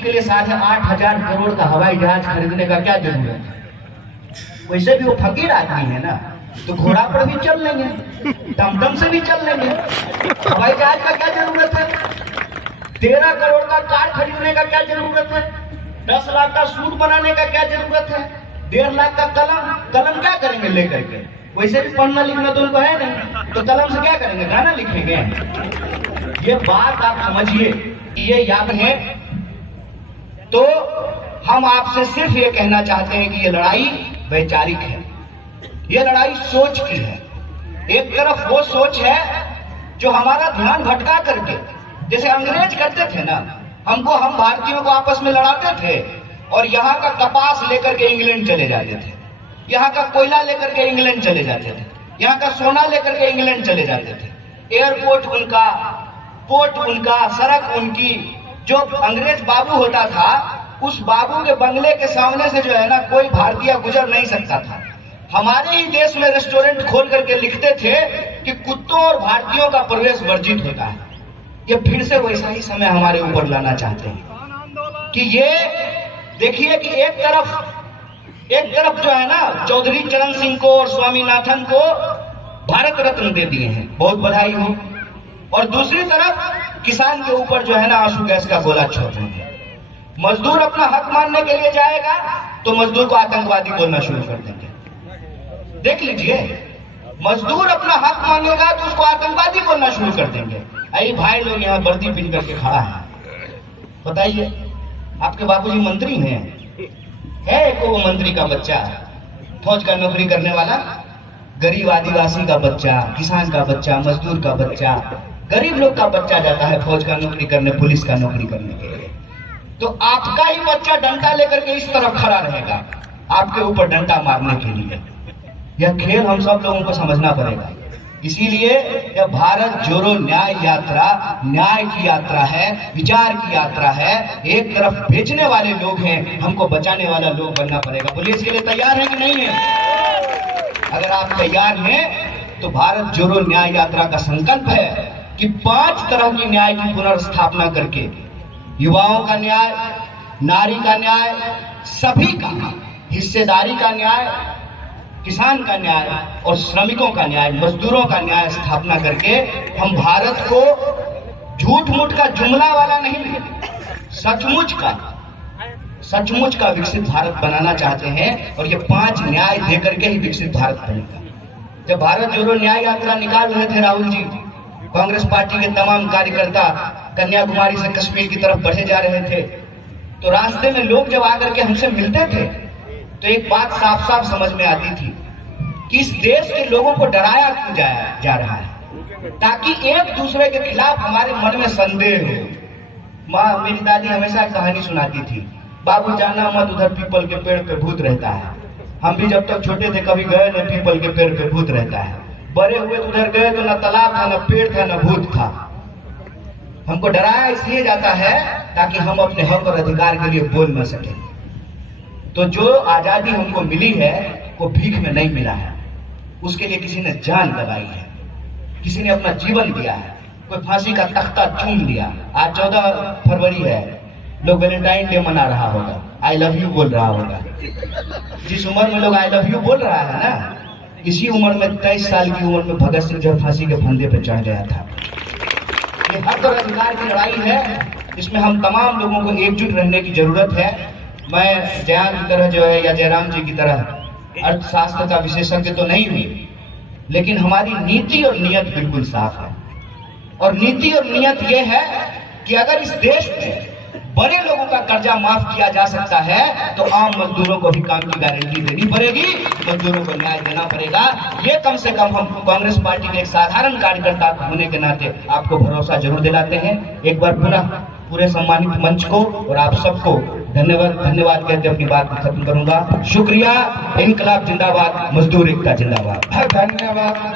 के लिए 8,500 करोड़ का हवाई जहाज खरीदने का क्या जरूरत है? वैसे भी वो फकीर आदमी है ना, तो घोड़ा पर भी चल लेंगे, टमटम से भी चल लेंगे। हवाई जहाज का क्या जरूरत है? 13 करोड़ का कार खरीदने का क्या जरूरत है? 10 लाख का सूट बनाने का क्या जरूरत है? 1.5 लाख का कलम क्या करेंगे लेकर के? वैसे भी पढ़ना लिखना तो उनको है नहीं, तो कलम से क्या करेंगे? गाना लिखेंगे। ये बात आप समझिए, ये याद है। तो हम आपसे सिर्फ ये कहना चाहते हैं कि ये लड़ाई वैचारिक है, ये लड़ाई सोच की है। एक तरफ वो सोच है जो हमारा ध्यान भटका करके, जैसे अंग्रेज करते थे ना, हम भारतीयों को आपस में लड़ाते थे और यहाँ का कपास लेकर के इंग्लैंड चले जाते थे, यहाँ का कोयला लेकर के इंग्लैंड चले जाते थे, यहाँ का सोना लेकर के इंग्लैंड चले जाते थे। एयरपोर्ट उनका, पोर्ट उनका, सड़क उनकी। जो अंग्रेज बाबू होता था, उस बाबू के बंगले के सामने से जो है ना कोई भारतीय गुजर नहीं सकता था। हमारे ही देश में रेस्टोरेंट खोल करके लिखते थे कि कुत्तों और भारतीयों का प्रवेश वर्जित होता है। ये फिर से वैसा ही समय हमारे ऊपर लाना चाहते हैं कि ये देखिए कि एक तरफ जो है ना चौधरी चरण सिंह को और स्वामीनाथन को भारत रत्न दे दिए हैं, बहुत बधाई हो, और दूसरी तरफ किसान के ऊपर जो है ना आंसू गैस का गोला छोड़ रहे हैं। मजदूर अपना हक मानने के लिए जाएगा तो मजदूर को आतंकवादी बोलना शुरू कर देंगे। देख लीजिए, मजदूर अपना हक मांगेगा तो उसको आतंकवादी बोलना शुरू कर देंगे। अरे भाई लोग यहाँ वर्दी पहन करके खड़ा है, बताइए आपके बाबूजी मंत्री हैं? है को मंत्री का बच्चा फौज का नौकरी करने वाला? गरीब आदिवासी का बच्चा, किसान का बच्चा, मजदूर का बच्चा, गरीब लोग का बच्चा जाता है फौज का नौकरी करने, पुलिस का नौकरी करने के लिए। तो आपका ही बच्चा डंडा लेकर के इस तरफ खड़ा रहेगा आपके ऊपर डंडा मारने के लिए। यह खेल हम सब लोगों को समझना पड़ेगा। इसीलिए यह भारत जोड़ो न्याय यात्रा न्याय की यात्रा है, विचार की यात्रा है। एक तरफ बेचने वाले लोग हैं, हमको बचाने वाला लोग बनना पड़ेगा। बोलिए, इसके लिए तैयार है कि नहीं है? अगर आप तैयार हैं तो भारत जोड़ो न्याय यात्रा का संकल्प है कि 5 तरह की न्याय की पुनर्स्थापना करके युवाओं का न्याय, नारी का न्याय, सभी का हिस्सेदारी का न्याय, किसान का न्याय और श्रमिकों का न्याय, मजदूरों का न्याय स्थापना करके हम भारत को झूठ मूठ का जुमला वाला नहीं, सचमुच का विकसित भारत बनाना चाहते हैं। और ये 5 न्याय देकर के ही विकसित भारत बनेगा। जब भारत जोड़ो न्याय यात्रा निकाल रहे थे राहुल जी, कांग्रेस पार्टी के तमाम कार्यकर्ता कन्याकुमारी से कश्मीर की तरफ बढ़े जा रहे थे, तो रास्ते में लोग जब आकर के हमसे मिलते थे तो एक बात साफ साफ समझ में आती थी कि इस देश के लोगों को डराया क्यों जा रहा है, ताकि एक दूसरे के खिलाफ हमारे मन में संदेह हो। माँ, मेरी दादी हमेशा कहानी सुनाती थी, बाबू जाना मत उधर पीपल के पेड़ पे भूत रहता है। हम भी जब तक छोटे थे कभी गए न पीपल के पेड़ पे भूत रहता है। बड़े हुए उधर गए तो न तालाब था, न पेड़ था, न भूत था। हमको डराया इसलिए जाता है ताकि हम अपने हक और अधिकार के लिए बोल न सके। तो जो आजादी हमको मिली है वो भीख में नहीं मिला है, उसके लिए किसी ने जान लगाई है, किसी ने अपना जीवन दिया है, कोई फांसी का तख्ता चूम लिया। आज 14 फरवरी है, लोग वैलेंटाइन डे मना रहा होगा, आई लव यू बोल रहा होगा। जिस उम्र में लोग आई लव यू बोल रहा है ना, इसी उम्र में 23 साल की उम्र में भगत सिंह जो फांसी के फंदे पे चढ़ गया था। ये हक और अधिकार की लड़ाई है, इसमें हम तमाम लोगों को एकजुट रहने की जरूरत है। मैं जयंत की तरह जो है या जयराम जी की तरह अर्थशास्त्र का विशेषज्ञ तो नहीं हुई, लेकिन हमारी नीति और नियत बिल्कुल साफ है। और नीति और नियत ये है कि अगर इस देश में बड़े लोगों का कर्जा माफ किया जा सकता है तो आम मजदूरों को भी काम की गारंटी देनी पड़ेगी, मजदूरों को न्याय देना पड़ेगा। ये कम से कम हम कांग्रेस पार्टी के एक साधारण कार्यकर्ता होने के नाते आपको भरोसा जरूर दिलाते हैं। एक बार पुनः पूरे सम्मानित मंच को और आप सबको धन्यवाद कहते अपनी बात खत्म करूंगा। शुक्रिया। इंकलाब जिंदाबाद, मजदूर एकता जिंदाबाद। धन्यवाद।